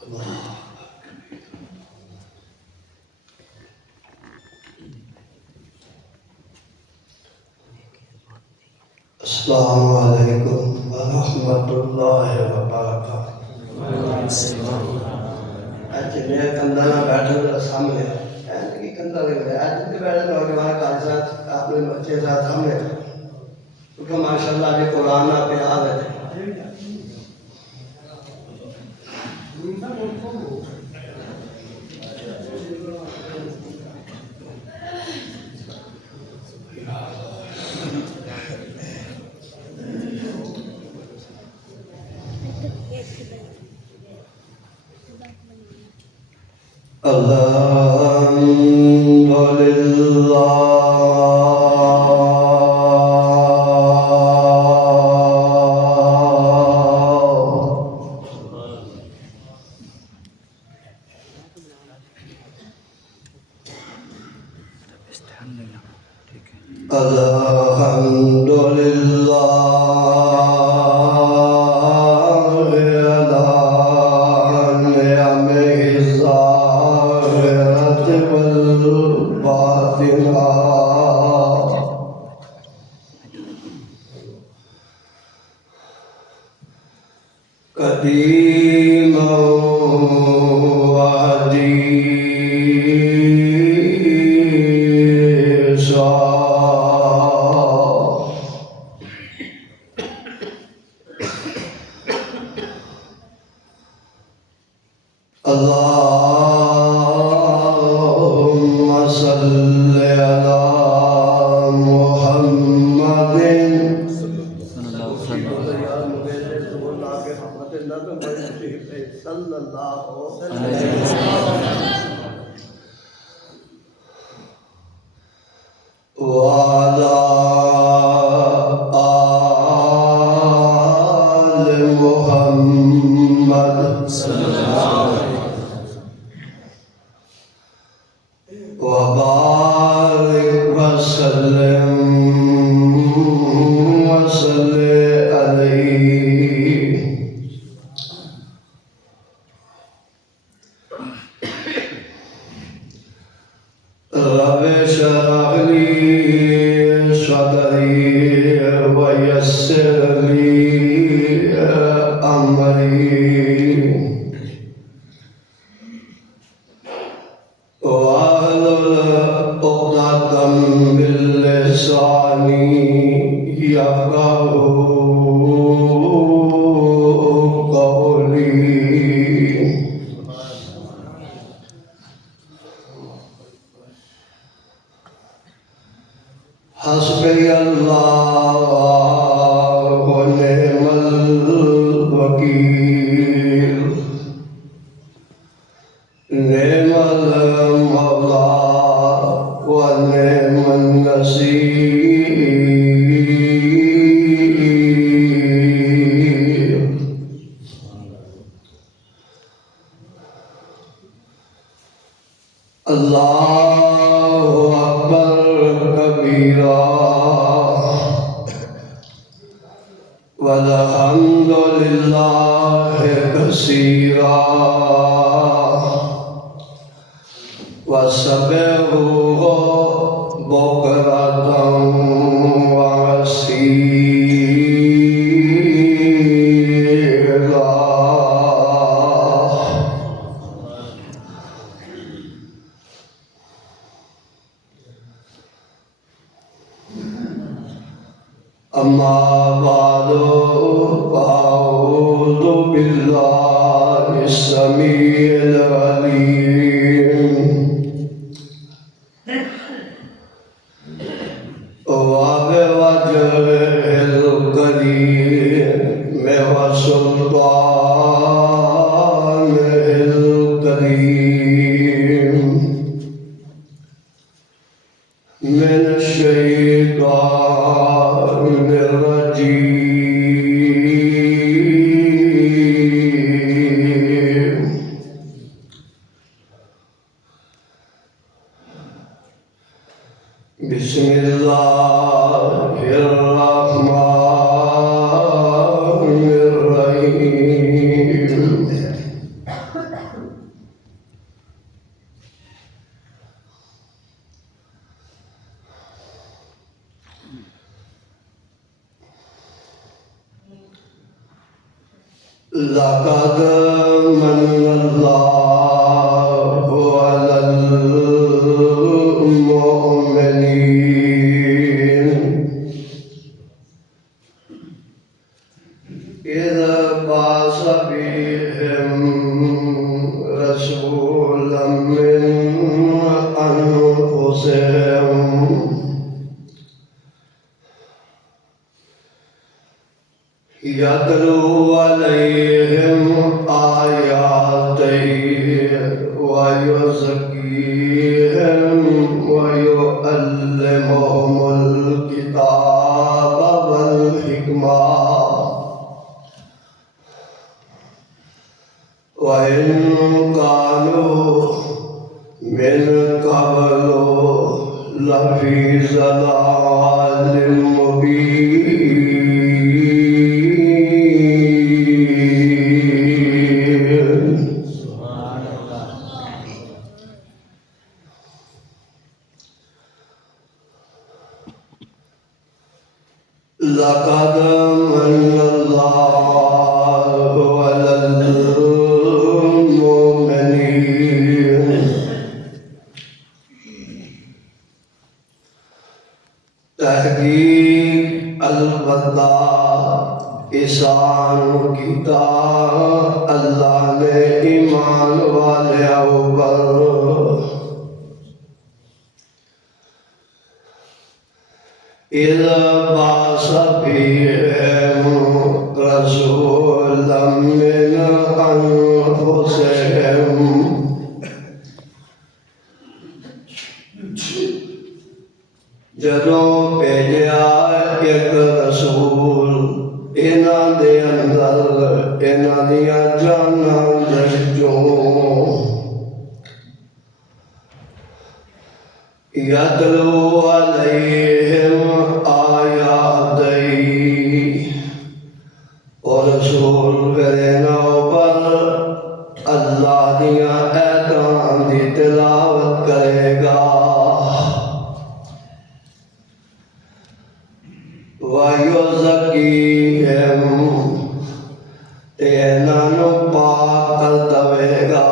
अस्सलामुअलैकुम वरहमतुल्लाहि वबरकातुहू। आज मैं कंधा ना बैठा सामने कि कंधा लग रहा है आज भी बैठा तो हमारे कागजात अपने बच्चे साथ सामने क्योंकि माशाल्लाह ये कुरान ना पे आ रहे थे। लक़द मन्नल्लाहु अलल मुअमिनीन इज़ बअस बिहिम रसूलन मिन अनफुसिहिम यतलू अलैहिम आयातिही व युज़क्कीहिम व युअल्लिमुहुमुल किताब वल हिकमा व इन कानू मिन क़ब्लु लफ़ी ज़लालिम मुबीन। लक़द मन्नल्लाहु अलल मुअमिनीन तहकीक अलबत्ता ihसान कीता अल्लाह ने ईमान वालों पर इज़ बअस बिहिम रसूलन मिन अनफुसिहिम जदों भेजा एक रसूल इन्हां दे अंदर इन्हां दियां जानां विचों यतलू अलैहिम आयातिही और रसूल करेना पर अल्लाह दियां आयतां दी तिलावत करेगा व युज़क्कीहिम ते इन्हां नूं पाक कर दवेगा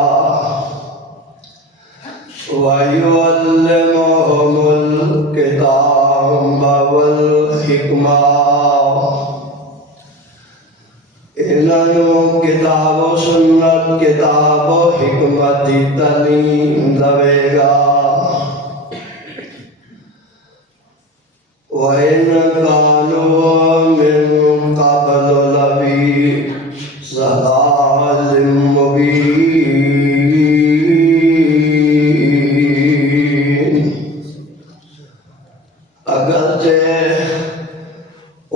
व युअल्लिमुहुमुल किताब वल हिकमा इन्हां नूं किताब सुन्नत किताब हिकमत दी तालीम दवेगा व इन कानू मिन क़ब्लु लफ़ी ज़लालिम मुबीन। अगरचे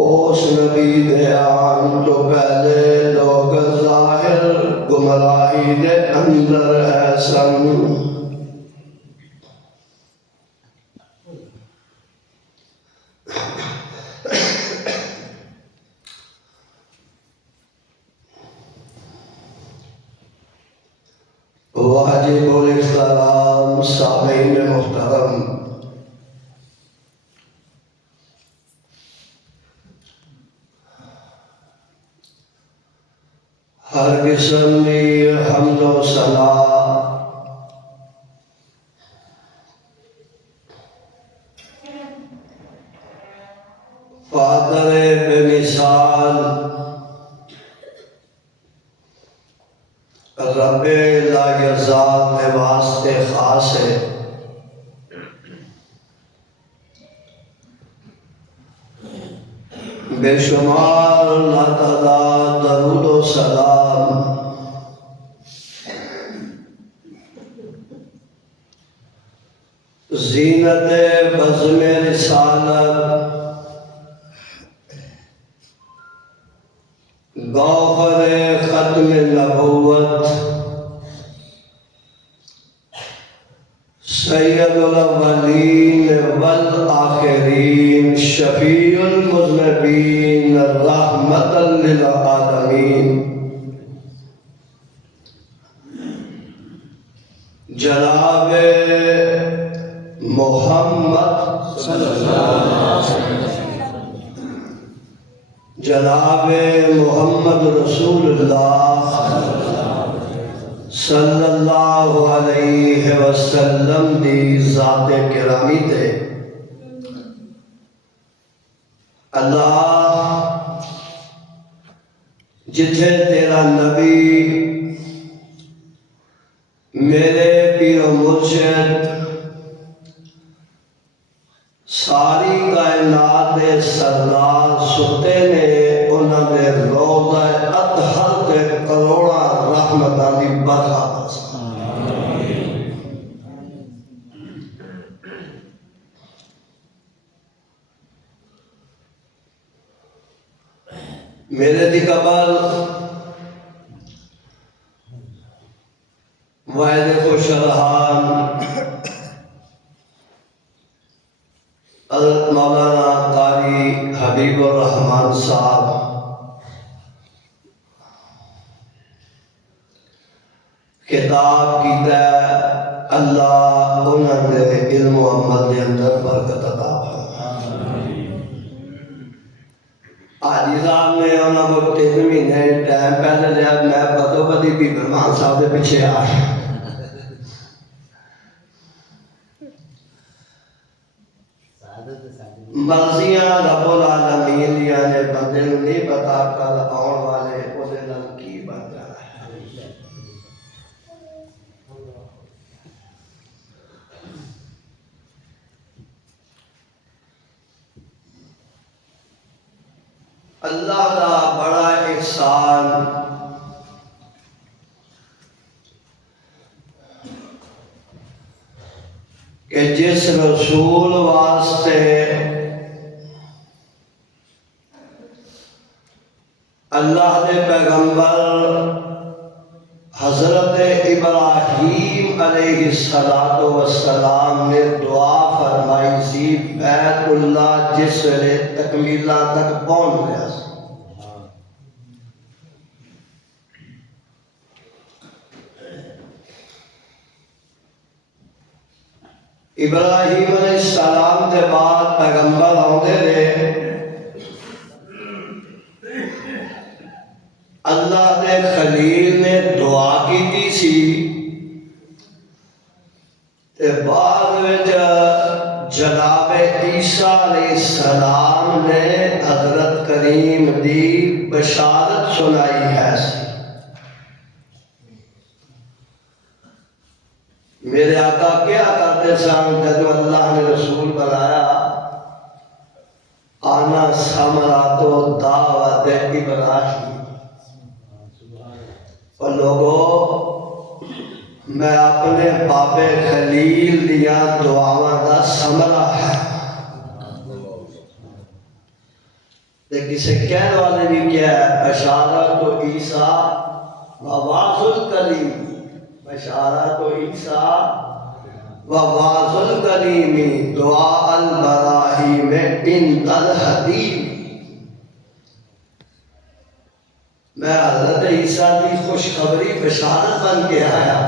उस नबी दे आन तो पहले लोग ज़ाहिर गुमराही दे अंदर है सन वाजिबुल इहतराम सामीन मुहतरम हर किस्म की हम्द व सना फादर बेमिसाल रब्बे लायज़ात के वास्ते खास है। बेशुमार अल्लाह ताला दरूद व सलाम ज़ीनत बज़्म रिसालत गौहर ख़त्म नबुव्वत सैयदुल अव्वलीन वल आखिरीन शफीउल मुज़नबीन रहमतल लिल आलमीन जनाब मोहम्मद जनाब मोहम्मद रसूलुल्लाह सल्लल्लाहु अलैहि वसल्लम दी ज़ात गिरामी ते अल्लाह जिथे तेरा नबी मेरे पीरो मुर्शिद सारी कायनात दे सरदार सुते ने उन्होंने रोज़ा अतहर ते करोड़ा रहमतां दी बरखा बरसा। मेरे दी कबर वायदे खुशरहान हज़रत मौलाना कारी हबीबुर रहमान साहब खिताब कीता अल्लाह उन्होंने इल्म अमल के अंदर बरकत अता फरमाए। हाजी साहब ने उन्होंने को 3 महीने टाइम पहले लिया, मैं बदो बदी भी रहमान साहब के पीछे आ मर्जियां रब्बुल आलमीन दियां ने, बंदे नूं नहीं पता कल आउण वाले ओदे नाल की बन जाना है। अल्लाह दा बड़ा एहसान कि जिस रसूल वास्ते अल्लाह के पैगंबर हजरत इब्राहीम अलैहिस्सलातु वस्सलाम ने दुआ फरमाई सी, बैतुल्लाह जिस वेले तकमीला तक पहुंच गया इब्राहीम अलैहिस्सलाम के बाद पैगंबर आउंदे रहे। अल्लाह के खलील ने दुआ की सी ते बाद विच जनाब ईसा अलैहिस्सलाम ने हजरत करीम दी बशारत सुनाई है। मेरे आका क्या करते सन जब अल्लाह ने रसूल बनाया, आना समरा तो दावत इब्राहीम, और लोगों मैं अपने बाबे खलील दिया दुआवां दा समरा है। किसी कहने वाले भी क्या है, बशारत तो ईसा ववाजुल कलीम, बशारत तो ईसा ववाजुल कलीमी दुआ अल बराहीम इंदल हदीम। मैं हजरत ईसा की खुशखबरी बशारत बन के आया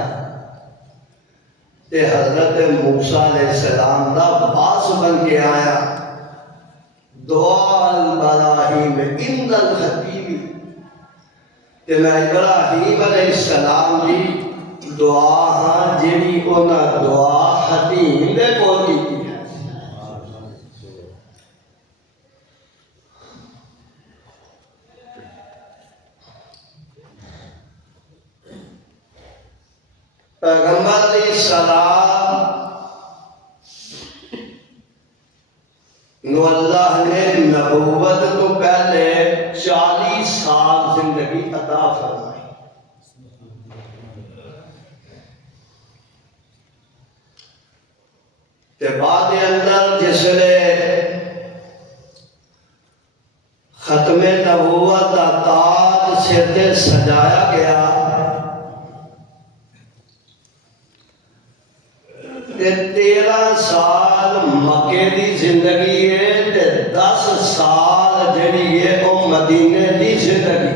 ते हजरत मूसा अलैहिस्सलाम दा बास बन के आया। दुआ अल बराहीम इंदल हदीम ते मैं इब्राहीम अलैहिस्सलाम दी दुआ हाँ जिहड़ी उन्हां दुआ हदीम दे कोल कीती है। पैगंबर अलैहिस्सलाम नो अल्लाह ने नबूवत तो पहले 40 साल जिंदगी अता फरमाई। ते बाद अंदर जिसले खत्मे नबूवत का ताज सिर ते सजाया गया, 13 साल मक्के की जिंदगी है ते 10 साल जड़ी है वो मदीने की जिंदगी।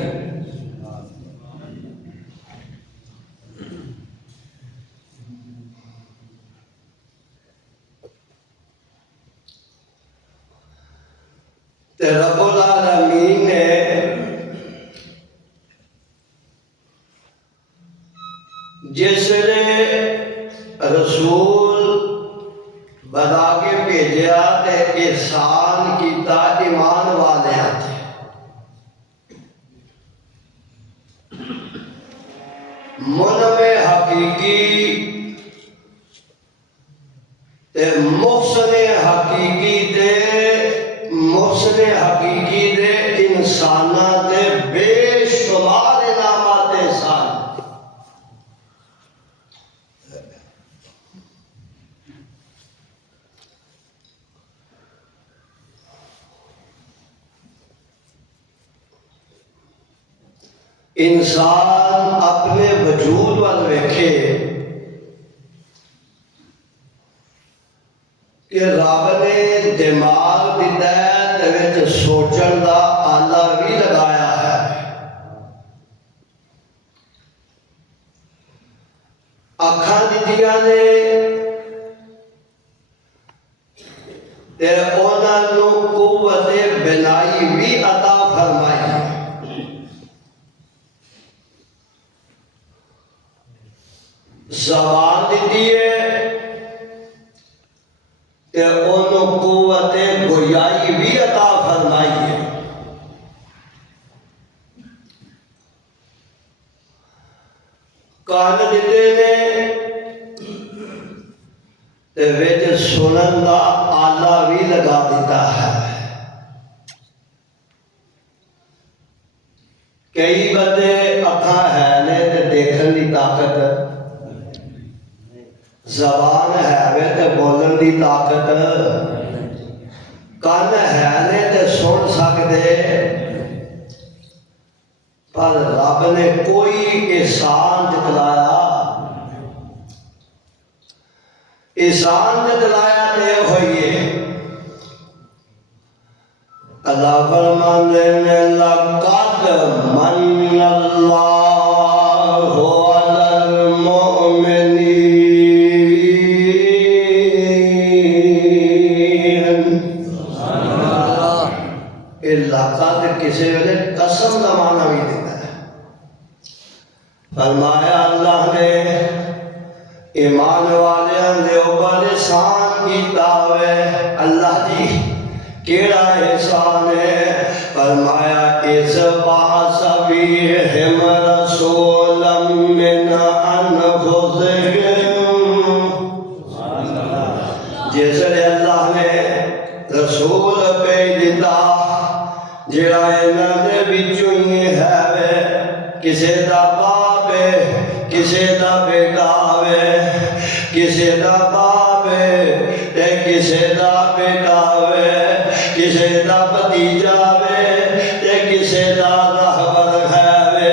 ते रब्बुल आलमीन ने जिसने रसूल बना के भेजा ते एहसान किया ईमान वाले थे। मुनमे हकीकी ते मुहसने हकीकी दे इंसाना दे बेशुमार इनामात सन। इंसान अपने वजूद वाल वेखे कि रब ने दिमाग दिता है, सोचण का आला भी लगाया है। अखां दित्तियां ने ते उन्हां नूं कुव्वत बिनाई भी अता फरमाई। ज़बान दी है ते ओनू कुव्वत गोयाई भी अता फरमाई है। कान दिते ने ते विच सुनन दा आला भी लगा दिता है। कई बंदे अखा है ने ते देखने की ताकत, जबान है वे ते बोलन की ताकत, कान है ने ते सुन सकते, पर रब ने कोई एहसान जतलाया। एहसान जतलाया ते होइए अल्लाह फरमाते ने लक़द मन्नल्लाहु अलल मुमिनीन। लक़द किसी वेले कसम का माना भी देता है। फरमाया अल्लाह ने ईमान वालियां दे ऊपर एहसान कीता वे। अल्लाह जी केड़ा एहसान है? फरमाया इस बास फीहिम रसूलन मिन अनफुसिहिम। जिसने अल्लाह ने रसूल भेज दिता जेड़ा इन्हां दे विचों ही है वे, किसे दा बाप है, किसे दा बेटा वे, किसे दा बाप है ते किसे दा बेटा वे, किसे दा भतीजा वे ते किसे दा रहबर है वे।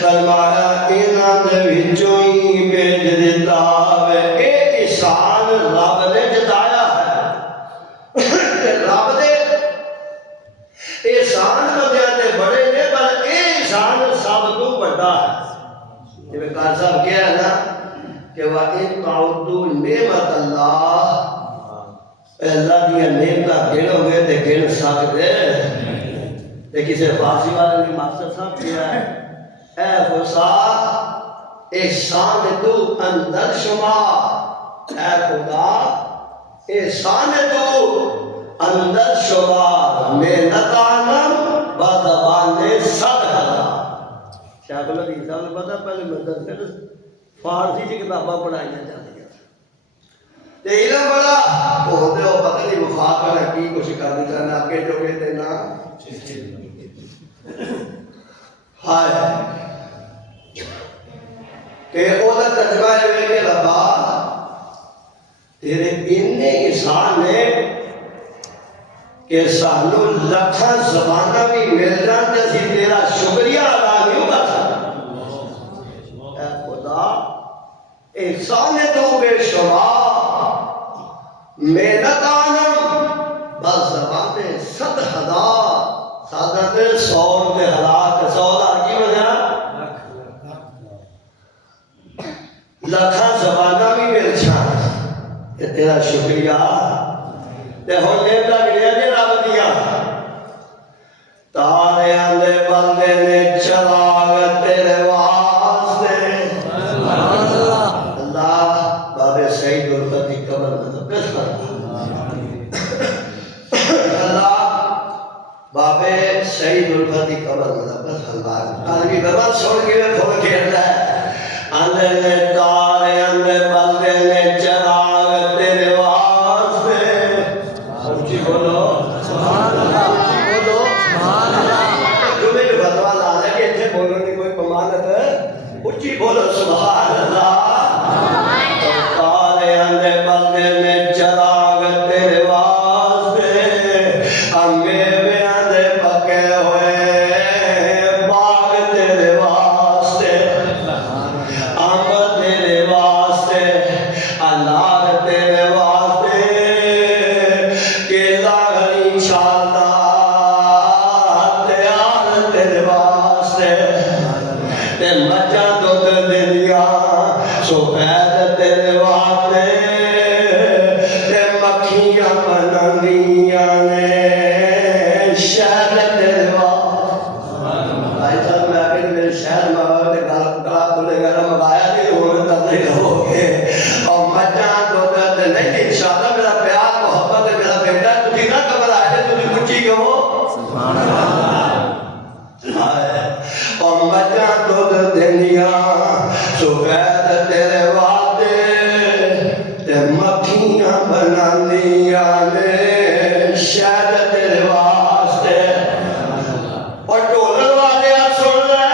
फरमाया इन्हां दे विचों ही भेज दिता वे। ये एहसान रब ने जताया है। रब दे एहसान बंदियां ते बड़े ने, पर ये एहसान सब तो बड़ा है। जिवें कार साहब कहा है ना कि वाइन ताउदू नेमत अल्लाह, अल्लाह दी नेमत गिनोगे ते गिन सकदे। ते किसी फारसी वाले ने मास्टर साहब कहा है ए खुदा एहसान तू अंदर शुमार, ए खुदा एहसान तू अंदर शुमार में नतानम बज़बाने सदहला। शायद नबी साहब ने पता पहले मदरसे फारसी च किताबां पढ़ाइयां जांदियां ते इना बड़ा होंदे हो पता नहीं वफाक ने की कुछ कर दिता ना अगे जोगे ते ना हाय ते ओदा तर्जमा है कि रब्बा तेरे इन्ने एहसान ने कि सानू लखां ज़बानां भी मिल जान ते असीं तेरा शुक्रिया अदा नहीं कर सकते। ऐ खुदा एहसान तो बेशुमार मेहनतानम बज़बाने सद हजार। सादत 100 ते हज़ार 100 की वजह लखां ज़बानां भी मिल जान ते तेरा शुक्रिया। ते हुण नेमता गिणिया जे रब दियां तारियां दे बंदे ने चराग तेरे वास्ते की दबा छोड़ के खोल खेलता है आंधे ने तारे अंधे बंदे ने चराग तेरे वास्ते ऊंची बोलो सुभान अल्लाह बोलो सुभान अल्लाह तुम्हें जो बतवा ला है कि इतने बोलो नहीं कोई प्रमाणत है ऊंची बोलो सुभान अल्लाह तारे अंधे बंदे ने चराग तेरे वास्ते अंगे में अंधे पके हुए बाग तेरे वास्ते अंब तेरे वास्ते अनार तेरे वास्ते केला घड़ी छाता तैयार तेरे वास्ते ते मजा दुध दिया सफेद तेरे वास्ते ते मक्खियां बनानिया ने शहद तेरे वास्ते भाई साहब मैं आके मेरे शहर में आया तो गला खुलेगा ना मंगाया नहीं होगा तब नहीं रहोगे और मजा दुध नहीं इंशाल्लाह मेरा प्यार मोहब्बत है मेरा बेटा तुझे ना घबराए तुझे कुछ कहो और मजा दुध दिया सफेद तेरे वास्ते ते मक्खियां बनानिया ने शहद तेरे वास्ते और ढोलण वाले सुन ले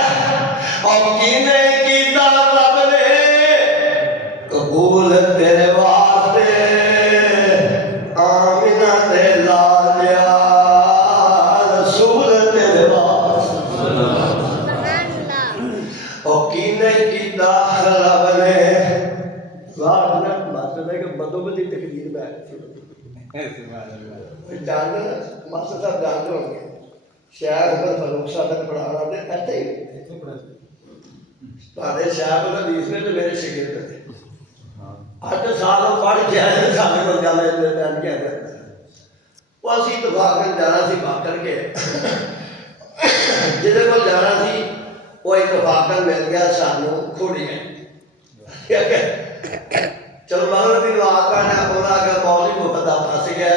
और किने कीता रब ने कबूल तेरे वास्ते आमिना दे लालिया रसूल तेरे वास्ते और किने कीता रब ने वाह ना मतलब है कि बदोबदी तकदीर में जानते मास्टर साहब जानते होंगे शहर पर फरूक साहब ने पढ़ाना होते ऐसे ही साढ़े शहर में 20 में तो मेरे शिगिर्द थे 8 साल पढ़ के आए साढ़े को जाने प्लान किया करता वो असी इतफाकन जाना सी बाकर के जिदे को जाना सी वो इतफाकन मिल गया सानू खोड़ियां चलो मगर भी आका ने बोला कि मौली को पता फंस गया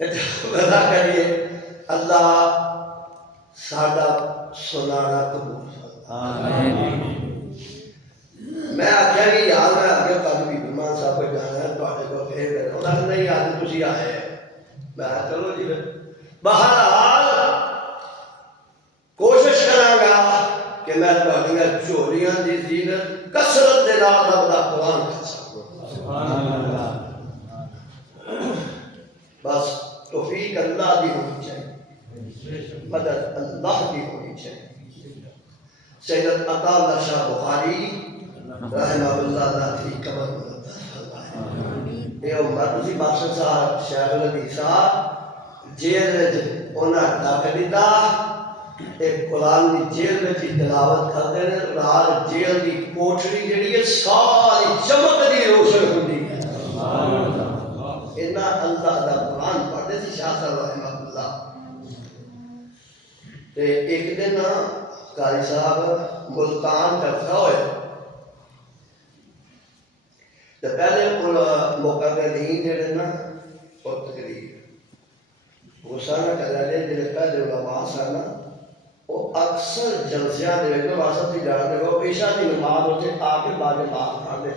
पता करिए अल्लाह साडा सुनाना कबूल आमीन मैं आख्या कि यार मैं आगे कल भी बीमान साहब को जाना है तुहाडे को फिर उन्होंने नहीं आज तुसी आए मैं चलो जी बहरहाल कोशिश करांगा कि मैं तुहाडियां झोलियां दी जीनत कसरत दे नाल रब दा कुरान कर सकूं सुभान अल्लाह बस तौफीक अल्लाह दी होनी चाहिए मदद अल्लाह की होनी चाहिए सैयद अता शाह बुखारी रहमतुल्लाह अलैहि कब्र में ये उम्मत तुसी मास्टर साहब शेख अली साहब जेल विच उन्हां तक दिता एक कुरान की जेल में तिलावत करते हैं रात जेल की कोठरी जी है सारी चमकती रोशन होती है इन्ना अल्लाह का कुरान पढ़ते थे शाह साहब रहमतुल्लाह ते एक दिन कारी साहब मुल्तान चर्चा होए तो पहले मौका के नहीं जेड़े ना और तकरीर वो सारा करा जेड़े पहले उलमा सन वो अक्सर जलसिया देखो वासत की जान देखो पेशा की नमाज होते आके बाद बात पढ़ते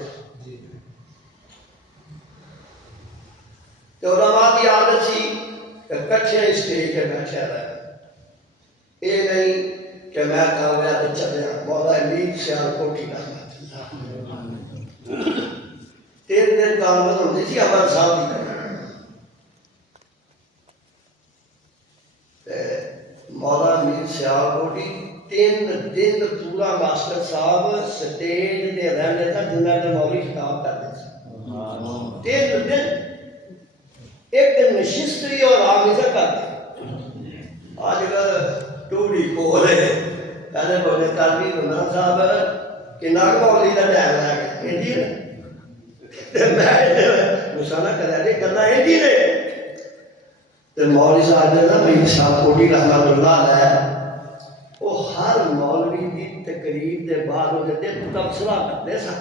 तो उलमा की आदत सी कट्ठे स्टेज पे बैठे रहे ये नहीं कि मैं कामया तो चलिया मौला नींद सियालकोटी रहमतुल्लाह 3 दिन कामत होती थी अमर साहब की मौला मीर सियालकोटी 3 दिन पूरा मास्टर साहब स्टेज पे रहने था दुनिया के मौली खिताब करते थे 3 दिन एक दिन नशिस्त्री और आमिजा करते आजकल टूड़ी कोले पहले बोले काली गुना साहब कि नाग मौली का टाइम आ गया इंडी ते मैं मुसाना करा दे करना इंडी ने तो मौलवी साहब ने ना मीर साहब कोटी रहमतुल्लाह अलैह वो हर मौलवी की तकरीर के बाद वो कहते तबसरा करते सन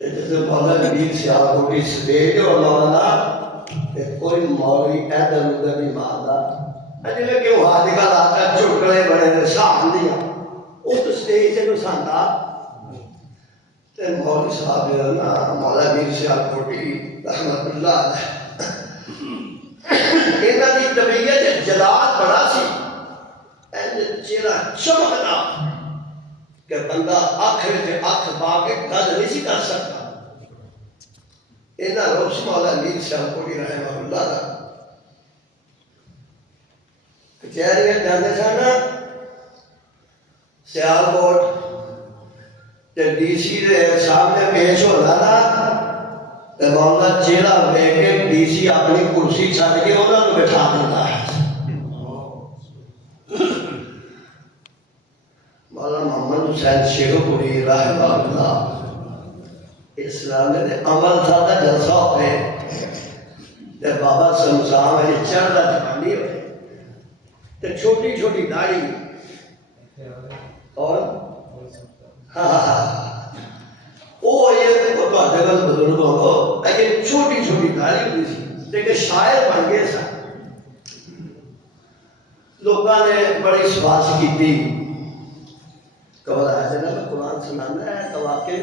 जैसे मौला मीर साहब कोटी स्टेज और मौलाना कोई मौलवी इधर उधर नहीं मारता जिले क्यों हाथ निकाल आता चुटकले बड़े शान दिया उस स्टेज से सादा ते मौलवी साहब जो ना मौला मीर सियालकोटी रहमतुल्लाह इन्हां दी तबीयत जलाल बड़ा सी चेहरा चमकदा कि बंदा अख विच अख पा के गल नहीं सी कर सकता। इन्हां रोश मौला मीर सियालकोटी रहमतुल्लाह दा कचहरियां जाते सन सियालकोट ते डीसी के सामने पेश होता ना तो मौला चेहरा देख के डीसी अपनी कुर्सी छड़ के उन्होंने बिठा देता है। मौला मोहम्मद हुसैन शेखपुरी रहमतुल्लाह इस्लाम ने अमल था जलसा होए ते बाबा शमशान में चढ़दा जवानी होए ते छोटी छोटी दाढ़ी और बुजुर्ग हो छोटी छोटी दाढ़ी हुई सी लेकिन शायर बन गए सन। लोगों ने बड़ी सबाश की कबल है ना कुरान सुनाना है तो वाकई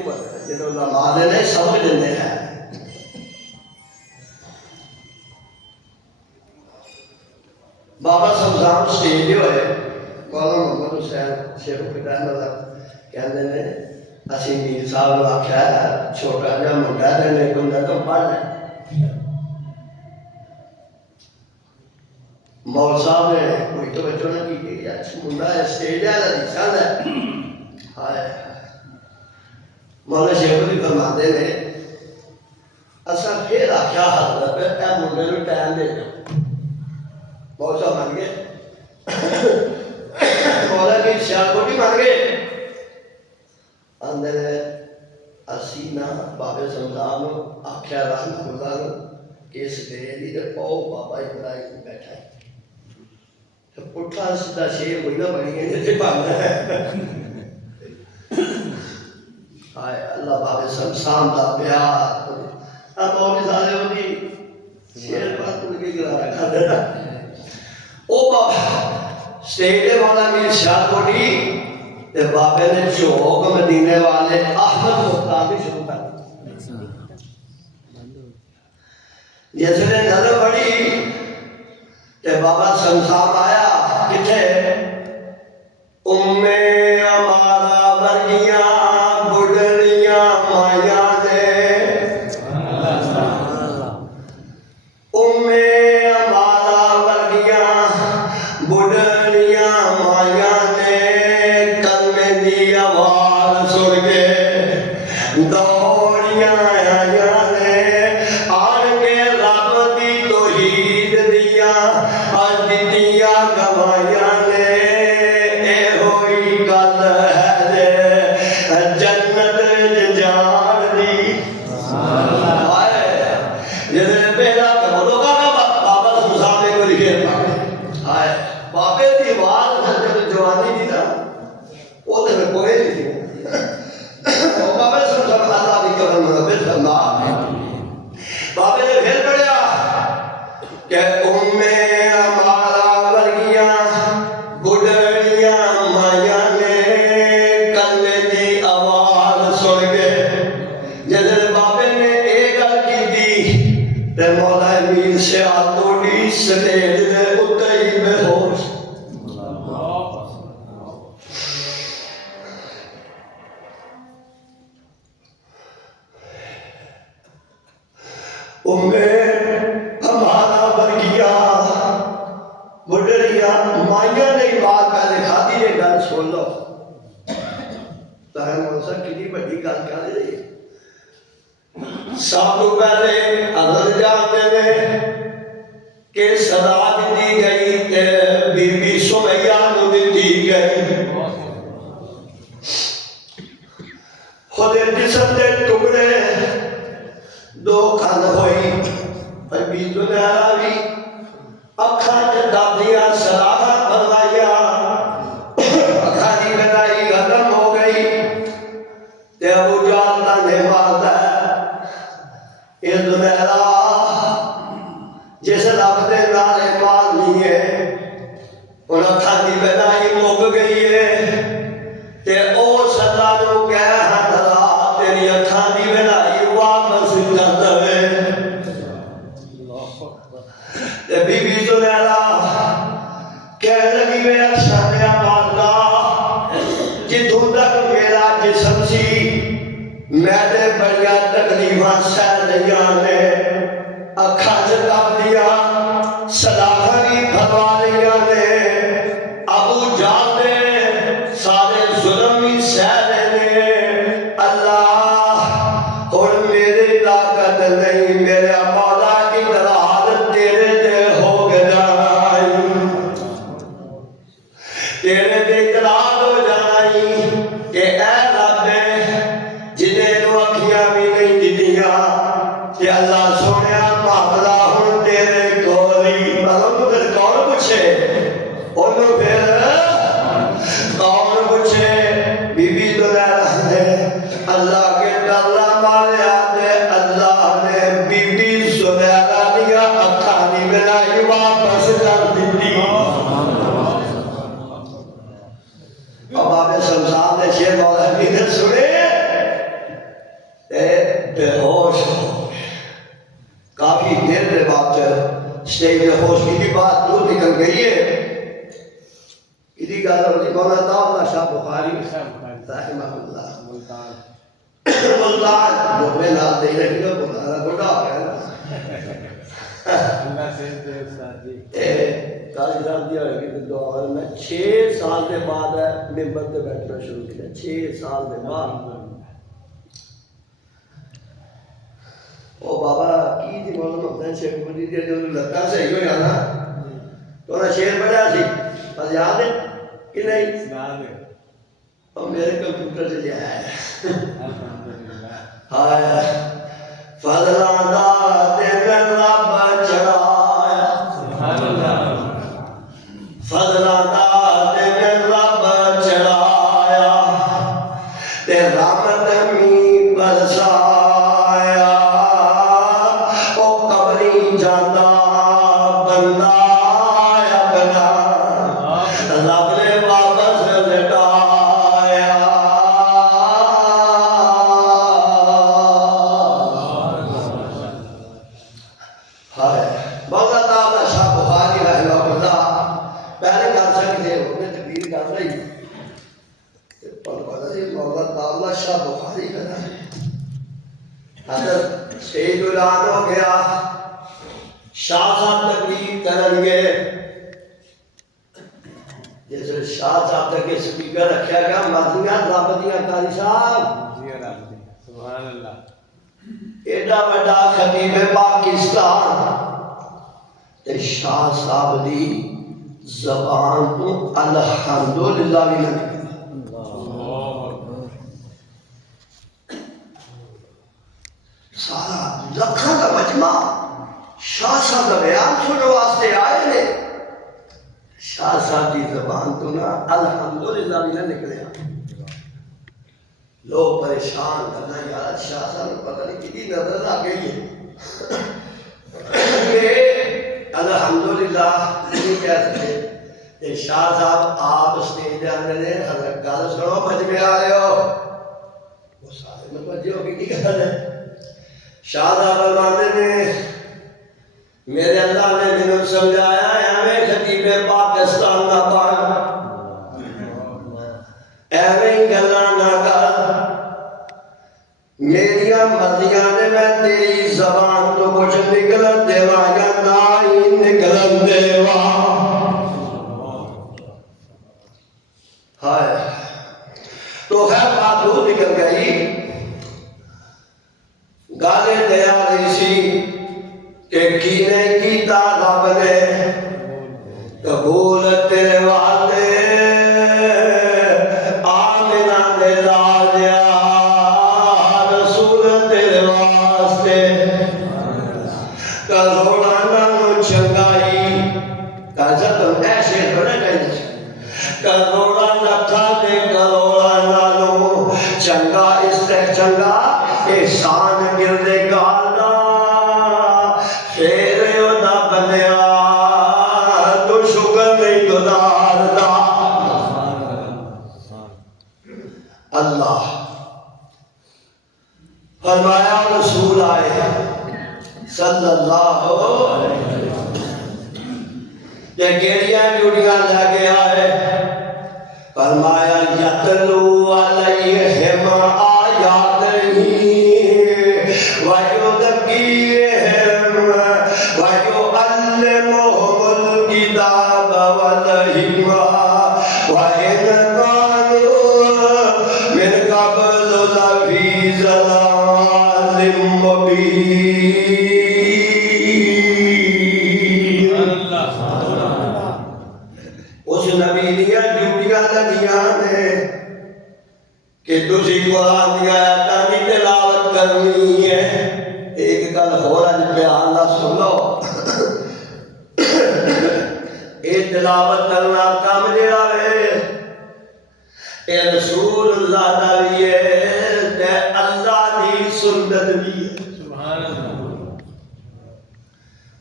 जो लमाद ने समझ लेते हैं। बाबा शमशान स्टेज होए मौला मोहम्मद हुसैन शेखपुरी कहते हैं असी मीर साहब ने आख्या छोटा जहा मुंडा मेरे को तो पढ़ ले। मौल साहब ने कोई तो बच्चों ने की मुंडा स्टेज है हाय मौला शेखपुरी फरमाते ने असा फिर आख्या हजरत ए मुंडे को टाइम दे दो। मौल साहब मान गए मौला की सियालकोटी मान गए अंदर असी ना बाबे शमशान आख्या रहमतुल्लाह कि सवेरे ते ओ बाबा इब्राहिम बैठा है तो पुठा सीधा शेर कोई ना बनी गई जिथे भागना है। हाय अल्लाह बाबे शमशान दा प्यार अब मौलवी सारे ओदी शेर बात उनके गिरा रखा देना ओ बाबा स्टेज वाला मीर सियालकोटी ते बाबे ने झोंक मदीने वाले अहमद मुख्तार भी शुरू कर दी। जिसने नजर पड़ी ते बाबा शमशान आया किथे उम्मे हमारा वर्गिया बुढ़िया माया दे उम्मे हमारा वर्गिया बुढ़िया माया आवाज सुन के दौड़िया आया ने आन के रब दी तौहीद दिया दिया गवाया ने ए होई गल है जन्नत जान दी जिसने पहला करो बाबा शमशान को लिखे हाय बाबे की आवाज जवानी थी ना वो तो कोई नहीं थी बाबे शमशान अल्लाह की कदम में बाबे ने फिर पढ़ा कि उम्मे हमारा वर्गिया बुढ़िया माया ने कल्ले दी आवाज सुन के जिसने बाबे ने एक गल की ते मौला मीर सियालकोटी स्टेज दे उत्ते ही बेहोश हमारा वर्गिया बुढ़िया माइया ने बात पहले खाधी ने गल सुन लो कि बड़ी गल कर रही सब तो पहले अदर जानते हैं कि सदा दी गई बीबी सुमैया को दी गई खुद जिसम के टुकड़े दो खंड हुई पर बीच में भी अखा दादिया सलाह बनवाया अखा की बनाई खत्म हो गई ते अबू जान का ने मारता इस दुनिया जिस रब के नाले मारनी है मैंने बड़िया तकलीफा सह लिया ने, अखा च तप दिया, सलाखा भी फरवा लिया ने, अबू जाल ने सारे जुल्म भी सह लेने। अल्लाह हुण मेरी ताकत नहीं, मेरे मौला की दराज तेरे दे हो गया, तेरे दे दराज हो जाई कि ऐ रब जिन्हें अखियां भी नहीं दितियां कि अल्लाह सोने मामला हुण तेरे कोल ही। मतलब फिर कौन पूछे ओनू, फिर कौन पूछे? बीबी तो रहते अल्लाह के डरला मारिया दे, अल्लाह ने बीबी सुनैरा दिया अखा दी बनाई वापस कर दी। बाबे शमशान ने शेर मौलवी ने सुने बेहोश हो गए। काफी देर के बाद स्टेज पे होश की बात दूर निकल गई है। इसी गल मौला ताला शाह बुखारी रहमतुल्लाह मुल्तान लोगे नाल दे रखियो, बुखारा बुढ़ा हो गया ना अल्लाह से दे साथी काजी साहब दी होगी तो दुआ मैं 6 साल के बाद मिंबर पे बैठना शुरू किया। 6 साल के बाद ओ बाबा की थी मौलाना हुसैन शेख मुदी दे जो लत्ता सही हो जाना तो ना शेर पढ़ा सी पर याद है कि नहीं? याद है और मेरे कंप्यूटर से लिया है अल्हम्दुलिल्लाह। हाय फजला दा ते रब चढ़ाया, सुभान अल्लाह, फजला दा ते रब चढ़ाया ते रहमत मी बरसाया, ओ कबरी जांदा बंदा अपना रब ने वापस लटाया। हाय मौला ताला शाह बुखारी रहमतुल्लाह पहले कर सकते हो मैं तकरीर कर रही पर पता है मौला ताला शाह बुखारी का है अगर स्टेज ऐलान हो गया शाह साहब तकरीर करेंगे। जैसे शाह साहब तक स्पीकर रखा गया मर्जियां रब दियां कारी साहब जी रब दी सुभान अल्लाह। एडा बड़ा खतीब पाकिस्तान ते शाह साहब दी ज़बान तो अल्हम्दुलिल्लाह भी नहीं निकली। सारा लखा का मजमा शाह साहब का बयान सुनने वास्ते आए ने। शाह साहब की ज़बान तो ना अल्हम्दुलिल्लाह भी नहीं निकले। लोग परेशान करना यार शाह साहब को पता नहीं कितनी नजर आ गई है अल्हम्दुलिल्लाह नहीं कह सकते। शाह साहब आप स्टेज पे आने ने हजरत गल सुनो मजमे आए हो वो सारे मतवज्जे हो की गल है। शाह साहब फरमाते ने मेरे अल्लाह ने मैंने समझाया एवें खतीब पाकिस्तान का बन एवें गल्लां ना कर मेरिया मर्जियां ने मैं तेरी ज़बान तो कुछ निकलन देवा या ना ही निकलन देवा। हाय तो खैर बात दूर निकल गई। गाले तैयार इसी के कीने कीता रब ने कबूल तेरे वाले आमिना दे लाल रसूल तेरे वास्ते करोड़ा नालों चंगाई काजा तुम ऐसे थोड़ा कहीं करोड़ा लखा दे करोड़ा नालों चंगा इससे चंगा एहसान गिरदे गालना फिर ओदा बनया तो शुक्र नहीं गुजारदा। अल्लाह फरमाया रसूल आए सल्लल्लाहु अलैहि वसल्लम केड़ियां ड्यूटियां लगे आए फरमाया यतलू अलैहिम आयातिही ने कि तुसी कुरान दी आयतां दी तिलावत करनी है। एक गल होर अज ध्यान नाल सुन लो, ये तिलावत करना काम जेड़ा वे ये रसूलुल्लाह दा भी है ते अल्लाह दी सुन्नत भी है। सुभान अल्लाह,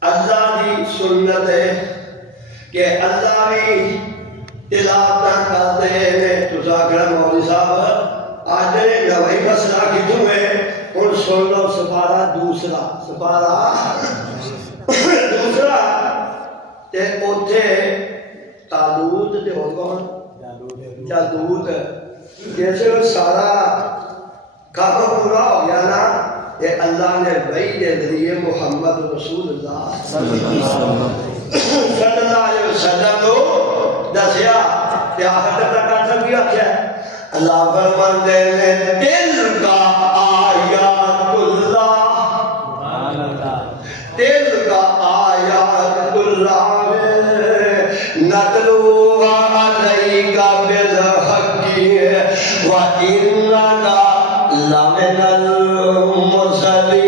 अल्लाह दी सुन्नत है कि अल्लाह भी तिलावत करते हैं। तुसा आखना मौलवी साहब आज नवाई मसला कितों है, हुण सुन लो सपारा दूसरा, सपारा दूसरा ते उथे तालूत ते होर कौन जालूत, जैसे वो सारा काम पूरा हो गया ना, ये अल्लाह ने वही के जरिए मोहम्मद रसूलुल्लाह सल्लल्लाहु अलैहि वसल्लम को दसिया ते आखिर तक सब भी आख्या अल्लाह फरमाते ने दिल का आयातुल्लाह, सुभान अल्लाह, दिल का आयातुल्लाह नतलुहा अलैका बिल हक़्क़ि व इन्नका लमिनल मुरसलीन।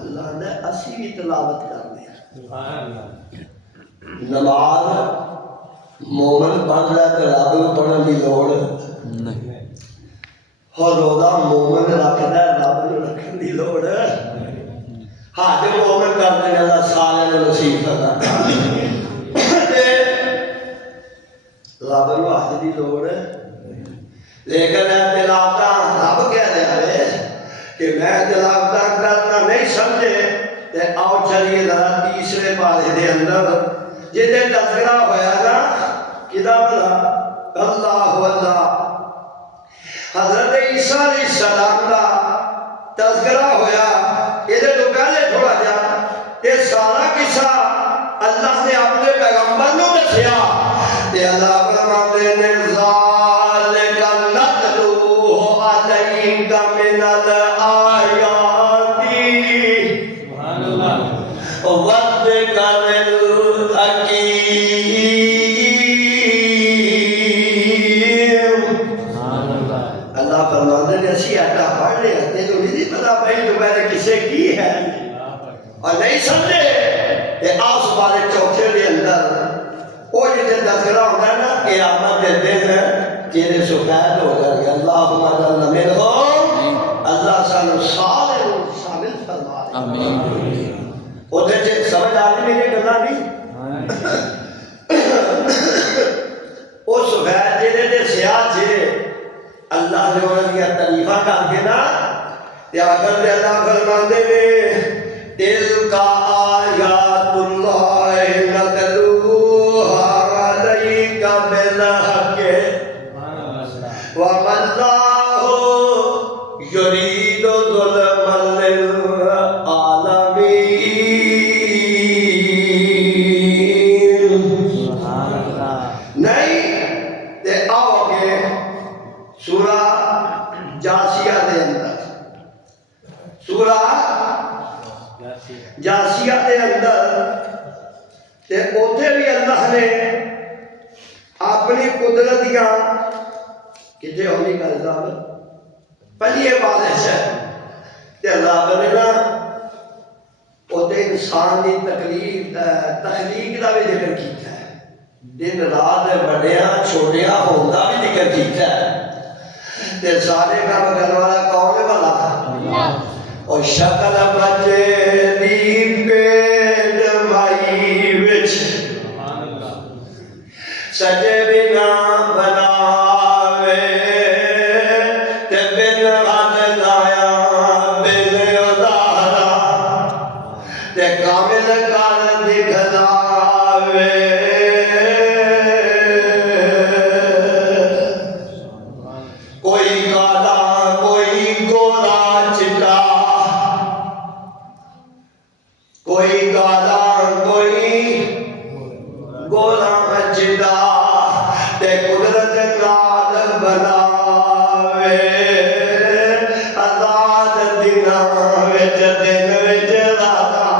अल्लाह ने असी भी तिलावत करनी है। नमाज मोमन पढ़ लै तो रब नूं पढ़न की लोड़ नहीं, और रोज़ा मोमन रखदा रब नूं रखण की लोड़। हज मोमन करते अल्लाह सारे नसीब करदा, रब नूं हज की लोड़। लेकिन तिलावत रब कह रहा है कि मैं तिलावत करना नहीं समझे ते आओ चलिए जरा तीसरे पारे के अंदर जिसे तस्करा होया ना किदा भला अल्लाह अल्लाह हजरत ईसा अलैहिस्सलाम का तस्करा होया। ये तो पहले थोड़ा जा ये सारा किस्सा अल्लाह ने अपने पैगंबर को दसिया ते अल्लाह फरमाते ने ज़ालिका नतलूहु अलैका मिनल आयाति, सुभान अल्लाह, वज़्क़िरिल हकीम। अल्लाह फरमाते ने असी आटा पढ़ रहे हैं, तेरे नहीं पता भाई दोपहर किसे की है और नहीं समझे ये आस बारे चौथे के अंदर वो जिसे तस्करा होता है ना क़यामत के दिन चेहरे सफेद हो जाएंगे। अल्लाह अल्लाह सानू सारे शामिल फरमा दे, आमीन। उधर से समझ आ गई मेरी गल्ला नहीं, वो सफेद चेहरे दे स्याह चेहरे अल्लाह ने उन्होंने तारीफा करके ना आखिर में अल्लाह फरमाते ने दिल का आयातुल्लाह नतलूहा अलैका बिल हक़्क़ि व मल्लाहु युरीदु ज़ुल्मन लिल आलमीन। नहीं ते आओगे सूरा जासिया के अंदर, सूरा जासिया के अंदर ते उथे भी अल्लाह ने अपनी कुदरत दियां कितने होनी गल साहब पहली बारिश है ते रब ने ना उते इंसान की तखलीक का भी जिक्र किया है, दिन रात बड़िया छोटिया होने का भी जिक्र किया है ते सारे काम करने वाला कौन है भला? और शक्ल बचे दी पेट माई विच सजे बिना बनावे ते बिन हाथ लाया बिन उदारा ते कामिल कर दिखलावे। कोई काला कोई गोरा चिट्टा, कोई काला कोई गोरा चिट्टा ते कुदरत नाल बनावे। आजाद दिना विच दिन विच राता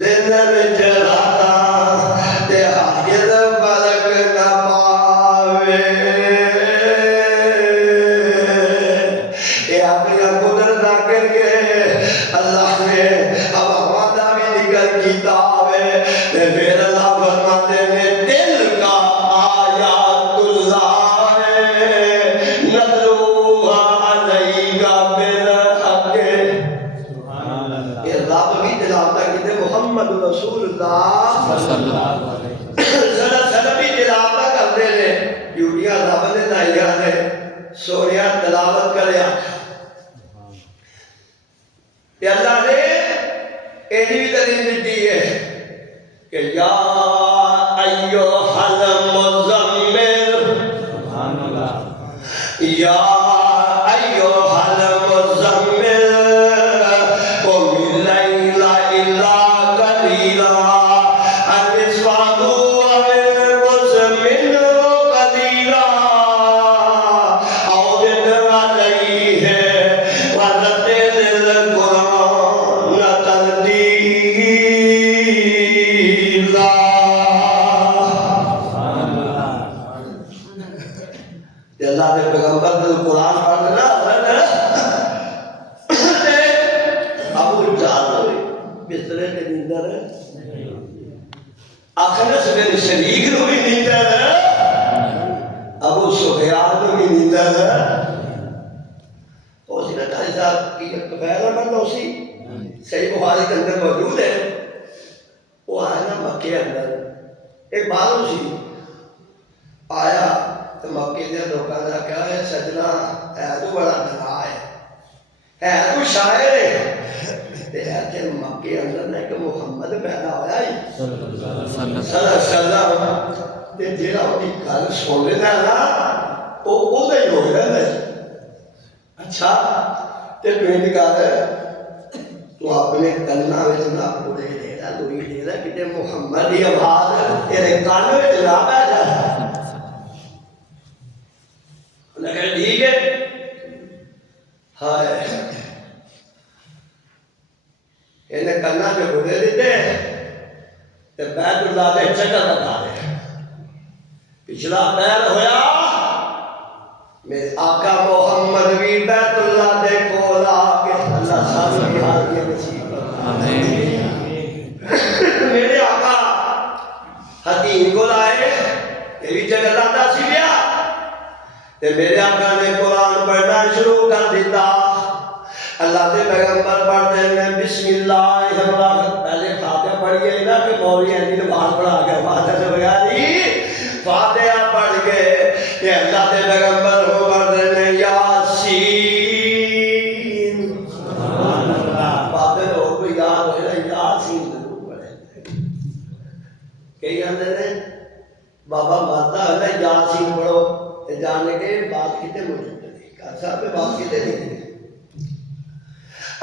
दे जिन्नत चलाता ते हाजिर बरक न पावे ये अपनी कुदरत करके अल्लाह ने अब हमारा भी जिक्र किया है ते फिर अल्लाह फरमाते हैं दिल का आयातुल्लाह नज़रुहा अलैका बिलहक़ सुभान अल्लाह ये रब भी तिलावत कीते मोहम्मद रसूलुल्लाह सल्लल्लाहु अलैहि वसल्लम सदा भी तिलावत करते ने ड्यूटियां रब ने लाइया ने सोनिया तिलावत करया ते अल्लाह ने एही दलील दी है कि या अय्युहल मुज़म्मिल सुभान अल्लाह या अय्युहल मुज़म्मिल क़ुम लैला इल्ला क़लीला अनिस्फ़हु वन्क़ुस मिन्हु क़लीला औ ज़िद अलैहि वरत्तिल क़ुरआन तरतीला अल्लाह ने पैगंबर को कुरान पढ़ना अबू जाल बिस्तरे के नींदर अखनस मेरे शरीक को भी नींदर अबू सुफियान को भी नींदर उसी ने तारी साहब की दोपहर में उसी सही बुखारी के अंदर मौजूद है वो आया ना मक्के अंदर एक बालू सी आया तो मक्के के लोगों ने कहा है सजना है तो बड़ा भला है तो शायर है ते ऐसे मक्के अंदर ने कि मुहम्मद पैदा होया ही सल्लल्लाहु अलैहि वसल्लम ते जेड़ा उदी गल सुन लेना ना वो ओदे ही हो जांदा अच्छा ते बेन कर तू अपने कन्ना विच ना पूरे देना लोई देना कि मुहम्मद की आवाज तेरे कान में ना बैठा लगे ठीक है हाय इन्हें कन्ना जो बुरे देते ते बैतुल्लाह दे चक्कर लगा दे पिछला पैर होया मेरे आका मोहम्मद भी बैतुल्लाह दे कोल आके अल्लाह सानू की हाजिरी नसीब फरमाए मेरे आका हकीम को लाए ये भी चक्कर लाता सी बिया ते मेरे आका ने कुरान पढ़ना शुरू कर दिता अल्लाह के पैगंबर पढ़ते हैं बिस्मिल्लाहिर्रहमानिर्रहीम पहले फातिहा पढ़िए ना कि मौलवी अली नमाज पढ़ा के फातिहा से बगैर ही फातिहा पढ़ के ये अल्लाह के पैगंबर हो पढ़ते हैं यासीन सुभान अल्लाह फातिहा हो कोई याद हो यासीन जरूर पढ़े कई कहते हैं बाबा माता है ना यासीन पढ़ो जाने के बात कितने मौजूद है साहब पे बात कितने नहीं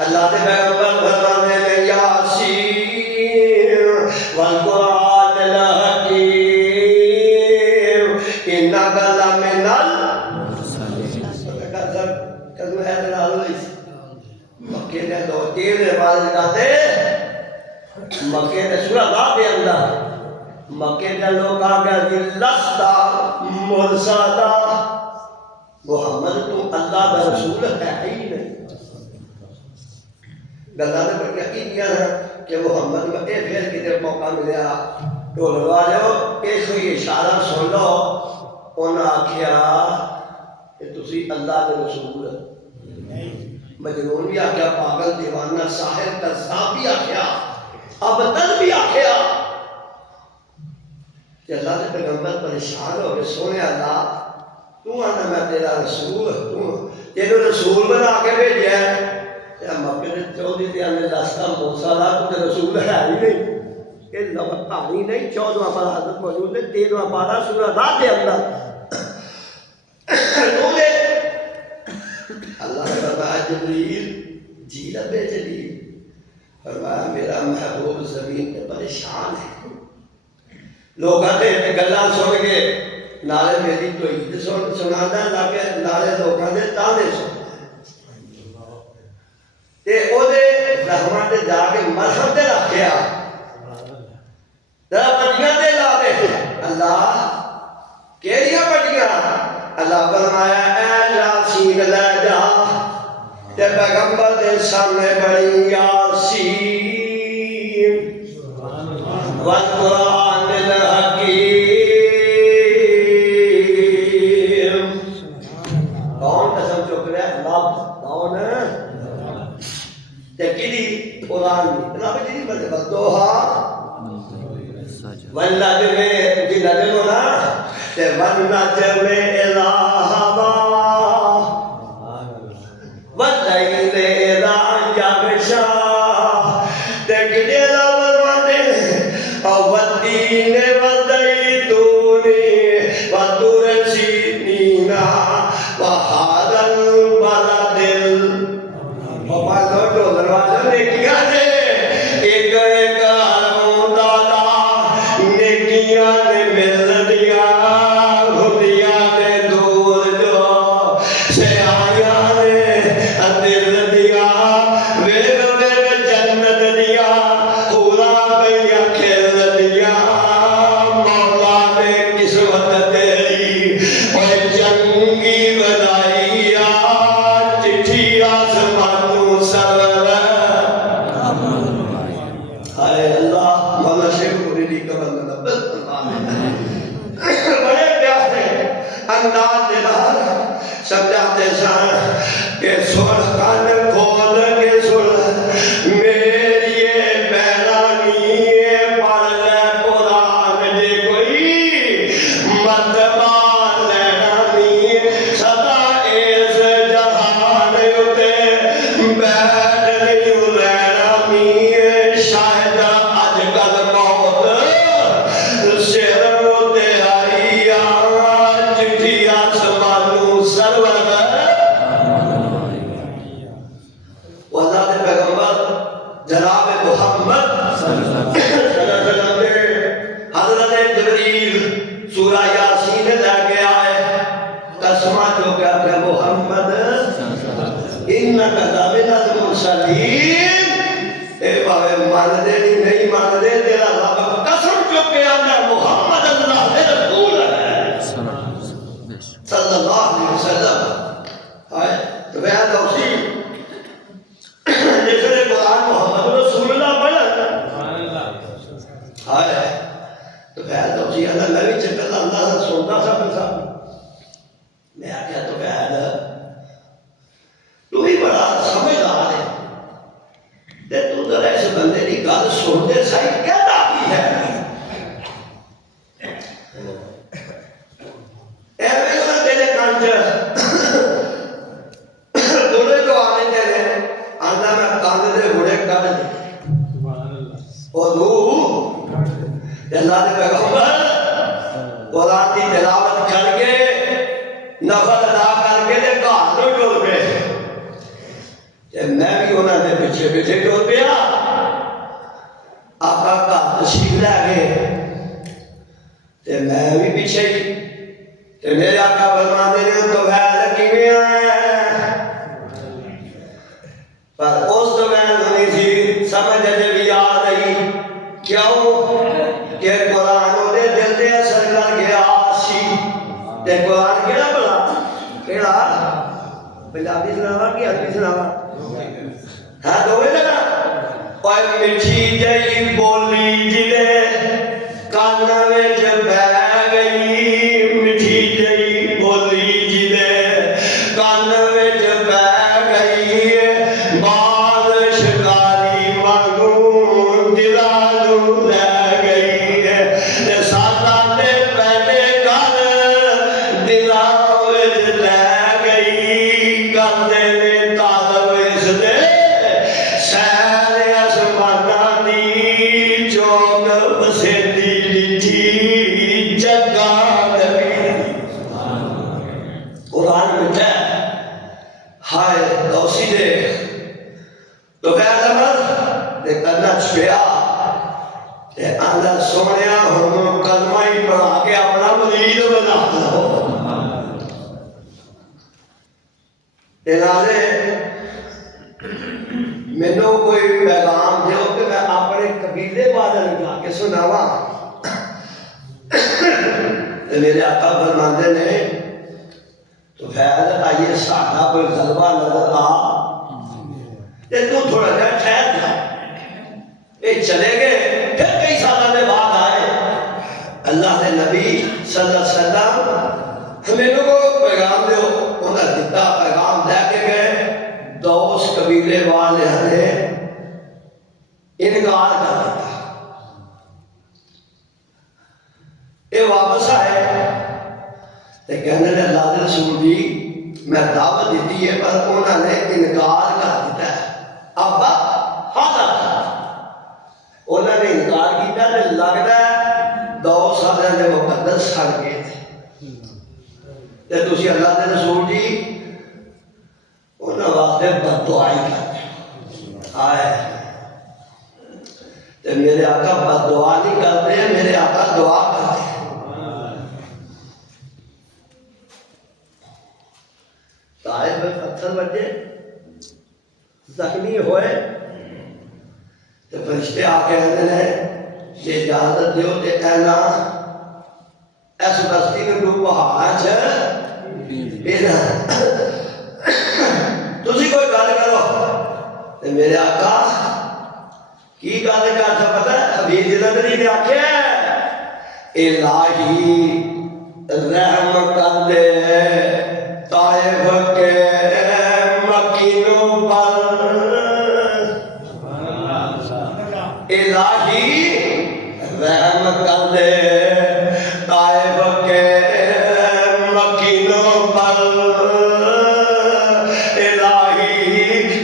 अल्लाह के पैगंबर फरमाते हैं यासीन वल कुरानिल हकीम इन्नका लमिनल मुरसलीन कदम है मक्के ने दो तीन बार गाते मक्के ने सूरह रात के अंदर मक्के के लोग आ गए लस्ता मुरसला मोहम्मद तुम अल्लाह का रसूल है ही नहीं गल्ला ने बढ़िया की दिया है कि मोहम्मद में फिर कितने मौका मिला ढोल वालो एक कोई इशारा सुन लो उन्हें आख्या कि तुसी अल्लाह के रसूल मजनून भी आख्या पागल दीवाना साहिर कज़्ज़ाब भी आख्या अबदल भी आख्या अल्लाह के पैगंबर परेशान हो गए सोने अल्लाह तू आना मैं तेरा रसूल तू तेरे रसूल बना के भेजा या मक्के ने चौधरी ते आने रास्ता मूसा ला तू रसूल है ही नहीं ये लफ्ज़ कहानी नहीं 14वां पारा हज़रत मौजूद है 13वां पारा सूरह रात के अंदर अल्लाह ने फरमाया जिब्रील जी लबे चली फरमाया मेरा महबूब ज़मीन पे परेशान है लोग आते गल्ला सुन के नाले मेरी तौहीद सुनाता लाके नाले लोगों के ताने सुनता ते ओदे रहमत ते जाके मरहम ते रखया अल्लाह फरमाया ऐ यासीन ले जा ते पैगंबर दे सामने बड़ी यासीन वल कुरानिल हकीम। कौन कसम चुक रहा है? अल्लाह। कौन ते किदी कुरान में रब जी बंदे दोहा वल्लाद में जिला जनो ना ते वन्नज में इलाहा वल्लैले इला यगशा ते किदे ला वरमाने अवदीन वदैतूनी वतुर सीनीना वहादल बलदिल बाबा लोटो दरवाजा ने किया दे एक एक दादा नेकियां ने मिल दिया खुदियां ने दूर जो से आया ने दिल दिया वेग वेग जन्नत दिया पूरा भैया खेल दिया मौला ने किस्मत तेरी और चंगी बनाइया चिट्ठी आसमानों सरवर। हाय अल्लाह मौला शेख मुरीदी का बंदा बड़े प्यारे अंदाज के बाद समझाते हैं कि सुन कान खोल के सुन मेरी ये बैरानी पढ़ ले कुरान जे कोई मत मान लेना नी सदा इस जहान उते बैठ नहीं रहना नी शायद अजकल मौत सिर उते आई चिट्ठी आसमानों सरवर। अल्लाह के पैगंबर जनाब मोहम्मद हजरत जिब्रील सूरा यासीन लेके आए कसमा जो कहते मोहम्मद इन्नका लमिनल मुरसलीन ए बाबे मान दे नहीं मान दे तेरा रब कसम जो के आंदा मोहम्मद अल्लाह के रसूल है सल्लल्लाहु अलैहि वसल्लम। हाय तो बयान दोसी जिसने कुरान मोहम्मद रसूलुल्लाह पढ़ा हाय तो बयान दोसी अल्लाह मैं भी चक्कर अल्लाह से सुनता सा बसा मैं आया तो बयान तू भी बड़ा समझदार है ते तू जरा इस बंदे की गल सुनते सही कहता की है एवं ना तेरे कान च दोनों जो आने तेरे आंदा मैं कान दे घोड़े काट दे और तू अल्लाह के पैगंबर कुरान की तिलावत करके नफल अदा करके ते घर नु टुर पे मैं भी उन्होंने पीछे पीछे टुर पिया आपका घर तशरीफ लै गए ते मैं भी पीछे ही ते मेरे आका फरमाते ने तो वैल किवें आया पर उस तो वैल होनी सी समझ अजे भी याद आई क्यों कि कुरान उहदे दिल ते असर कर गया सी ते कुरान केड़ा भला केड़ा पंजाबी सुनावा कि अरबी सुनावा हाँ दोवे लगा ओए मिठी जई बोली जिले कान विच बह गई मिठी जई बोली जिले कान विच बह गई बाल शिकारी वांगू दिलां नू लै गई ते सादा दे पहले गल दिलां विच लै गई करदे ने तालब इसदे सैर आसमानां दी चौक बसेंदी लिठी जग्गा नबी कुरान में है। हाय गौसी दे तो पैगंबर ते करना छुया ते आंदा सोनिया हुन कलमा ही पढ़ा के अपना मुरीद बना लो ते नाले मैनू कोई पैगाम दो कि मैं अपने कबीले बादल जाके सुनावा ते मेरे आका फरमाते ने तो फैज आइए साढ़ा कोई गलबा नजर आ ते तू थोड़ा जा ठहर जा। ये चले गए, फिर कई साल के बाद आए। अल्लाह के नबी सल्लल्लाहु अलैहि वसल्लम हमें लोगों को पैगाम दो, उन्हें दिता पैगाम दे के गए। दौस कबीले वाले ने इनकार कर दिया। ये वापस आए तो कहने लगे अल्लाह के रसूल जी मैं दावत दी है पर उन्होंने इनकार कर दिया है। अब हादर उन्होंने इनकार किया तो लगता है 2 साल के मुकद्दस सड़ गए थे। तुम अल्लाह के रसूल जी उन्होंने वास्ते बददुआई करते आए तो मेरे आका बददुआ नहीं करते, मेरे आका दुआ करते। ताइफ में पत्थर बजे जख्मी होए तो फरिश्ते आके कहते हैं ये इजाजत दो ते कहना इस बस्ती में लोग पहाड़ा च तुसी कोई गल करो। तो मेरे आका की गल कर पता अभी जलंधरी ने आख्या इलाही रहम कर दे ताइफ के मकीनों पर, इलाही रहम कर दे ताइफ के मकीनों पर, इलाही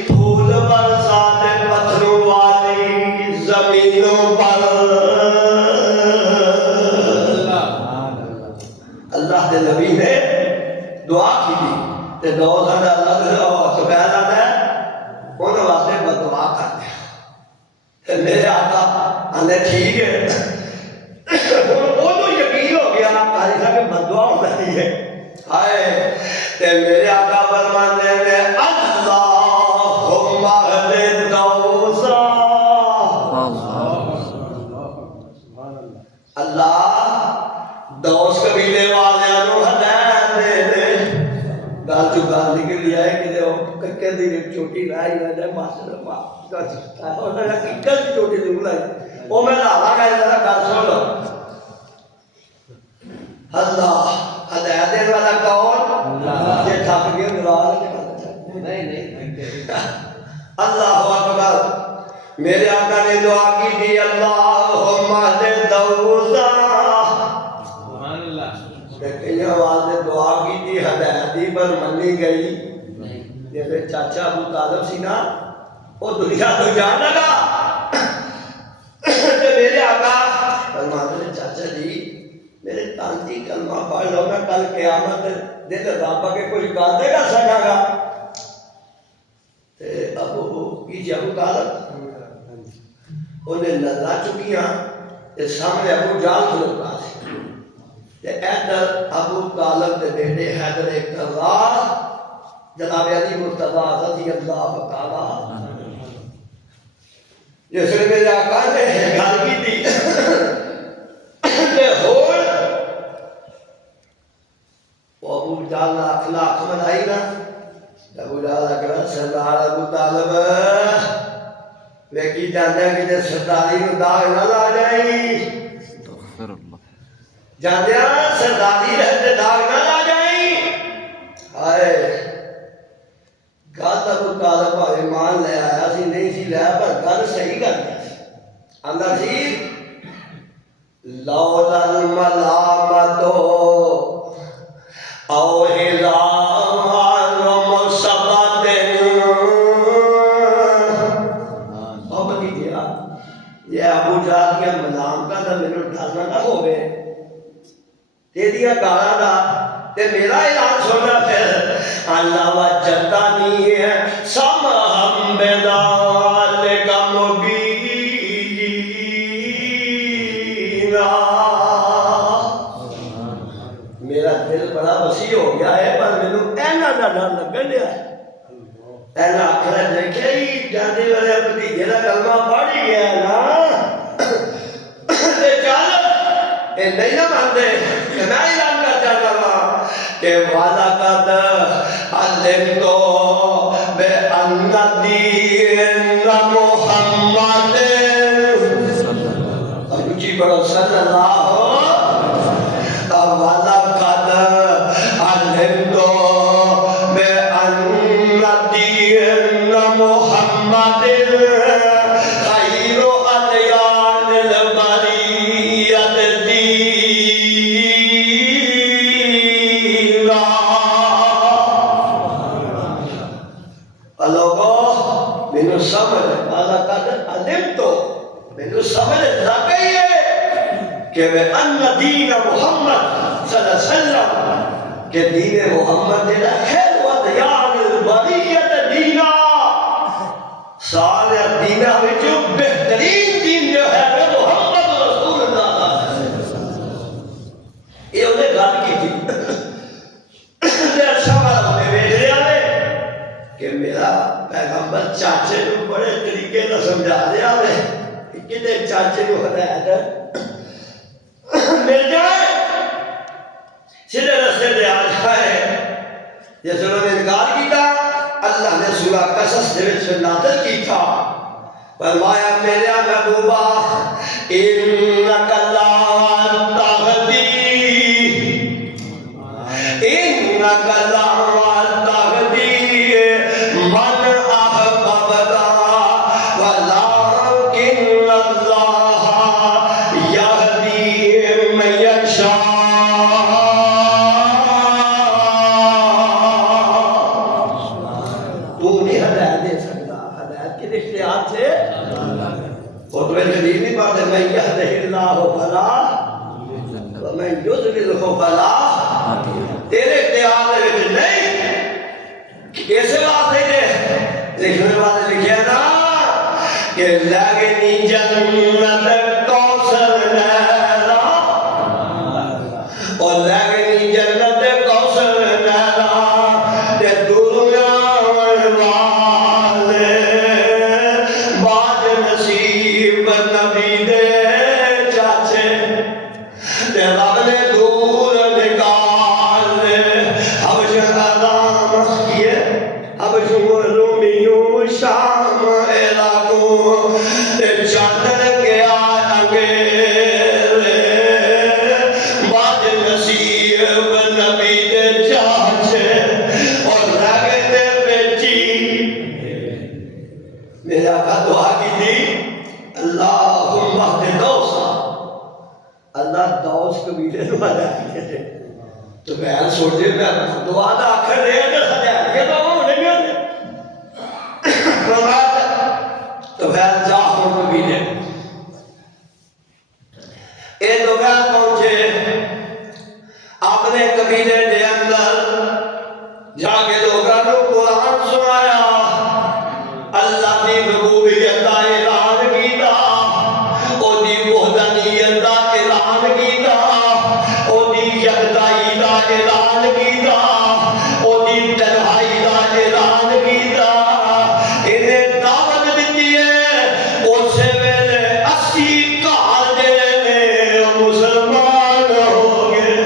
फूल बरसा दे पत्थरों वाली जमीनों पर। अल्लाह के नबी ने दुआ की ते 2 साल अल्लाह सुबह है उन्होंने वास्ते बददुआ कर दिया। मेरे आका आने ठीक है उन्होंने यकीन हो गया कारी साहब बददुआ होना ही है। हाय ते मेरे आका फरमाते हैं अल्लाहुम्मा हदे दौसा, अल्लाह दौस कबीले वाले को हदायत दे दे। गाल चु गाल निकल आए कि कक्के दी छोटी लाई ना मास्टर उन्होंने किक्कर की छोटी दी बुलाई वो मैं लाला का जरा गाल सुन लो। अल्लाह हदायत देने वाला कौन? ये थक गए दलाल नहीं अल्लाह अकबर। मेरे आका ने दुआ की थी अल्लाहुम्मा हदे दौसा, कई आवाज ने दुआ की थी हदायत दी पर मनी गई। जैसे चाचा अबू तालिब सी ना वो दुनिया तो जान लगा तो मेरे आका फरमाते हैं चाचा जी मेरे तांती कलमा पढ़ लो ना कल क़यामत दिन रब के कुछ गल नहीं कर सकागा। अबू की अबू तालिब उन्हें नजर चुकिया सामने अबू जाल खलोता इधर अबू तालिब के बेटे हैदर कर्रार जनाब अली मुर्तज़ा रज़ियल्लाहु तआला जिसने मेरे आका ने गल की थी ते होर वो अबू जाल अख बनाई ना अबू जाल अकड़ा सरदार अबू तालिब वेखी जाने कि सरदारी नूं दाग ना ला जाई, जाने सरदारी रहते दाग ना ला जाई। हाय गल अबू तालिब भावे मान ले आया सी नहीं सी लिया पर गल सही कर दिया। आंदा सी लौलल मलामतो औ हिज़ार मुसब्बतिन। अब की गया ये अबू जाल की मलामता दा मैनू डर ना होवे तेरिया गालां दा ते मेरा ऐलान सुनना फिर अल्लाह वजता नहीं है सम हम बेदाल का मुबीना। मेरा दिल बड़ा वसी हो गया है पर मैनू ऐना दा डर लगन दिया ऐना आखना देखे ही जाते वाले भतीजे का कलमा पढ़ ही गया ना ते चल ये नहीं ना मानते मैं ऐलान कर चाहता वहां के वाला कद अल्लाह तो बे अन्ना दीन मोहम्मद जी बड़ो सल्लल्लाहु वाला कद अल्लाह तो बे अन्ना दीन मोहम्मद खैरो अदयान बरियत दीना लोगो मैनू समझ वाला कद अल्लाह तो मैनू समझ लग गई है कि वे अन्ना दीन मोहम्मद सल्लल्लाहु अलैहि वसल्लम के दीन मोहम्मद ने खैर व दयान बरियत दीना सारे दीना विच बेहतरीन दीन जो है वो मोहम्मद रसूलुल्लाह ये उन्हें गल की थी ते सवाल होने वेख लिया वे कि मेरा पैगंबर चाचे को बड़े तरीके से समझा दिया वे किते चाचे को हदायत मिल जाए सीधे रास्ते पे आ जाए ये उन्होंने इनकार किया अल्लाह ने सूरह कसस दे विच नाज़िल की था फरमाया मेरा महबूबा इन्नका ला तहदी इन्नका ला तहदी मन अहबबता वलाकिन अल्लाह यहदी मन यशा तू नहीं हदायत दे सकता हदायत के इख्तियार से और तुम्हें जलील नहीं पढ़ते मैं यहदिल्लाहु फला व मैं युज़लिलहु फला तेरे इख्तियार में नहीं कैसे बात है ये लिखने वाले लिखे ना कि लगनी जन्नत कौसर नहरा और लगनी जन्नत कौसर नहरा ते दुनिया वाले बाज नसीब नबी दे चाचे ते रब ने दूर निकाल अब शहदाम किए अब जुमलुमियों शाम इलाकों ते चादर के आगे बाज नसीब नबी दे चाचे और लगते बेची मेरा का दुआ की थी अल्लाहुम्मा दे दौसा अल्लाह दौस कबीले को हदायत दे तो मैं सोचे मैं दुआ दा आखर दे के हदायत के तो नहीं होते तो मैं जा हो कबीले ए तो मैं पहुंचे अपने कबीले के अंदर जाके लोगों को कुरान सुनाया अल्लाह की रबूबियत का ऐलान किया ओदी वहदानियत का ऐलान किया ओदी यकदाई का ऐलान किया ओदी तन्हाई का ऐलान किया इन्हें दावत दी है उस वेले 80 घर जेने मुसलमान हो गए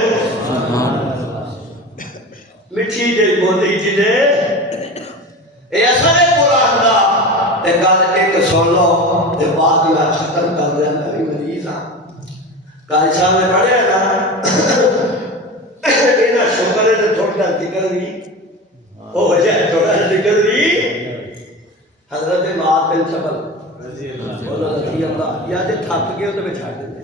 मिठी जी बोली जी ने ऐसा है कुरान दा ते गल एक सुन लो ते बाद में खत्म कर दिया मैं भी मरीज हां काली साहब ने पढ़िया ना इना शुक्र है थोड़ा जिक्र भी ओ वजह थोड़ा जिक्र भी हजरत माद बिन जबल रजी अल्लाह बोलो रजी अल्लाह या जे थक गए तो मैं छाड़ देते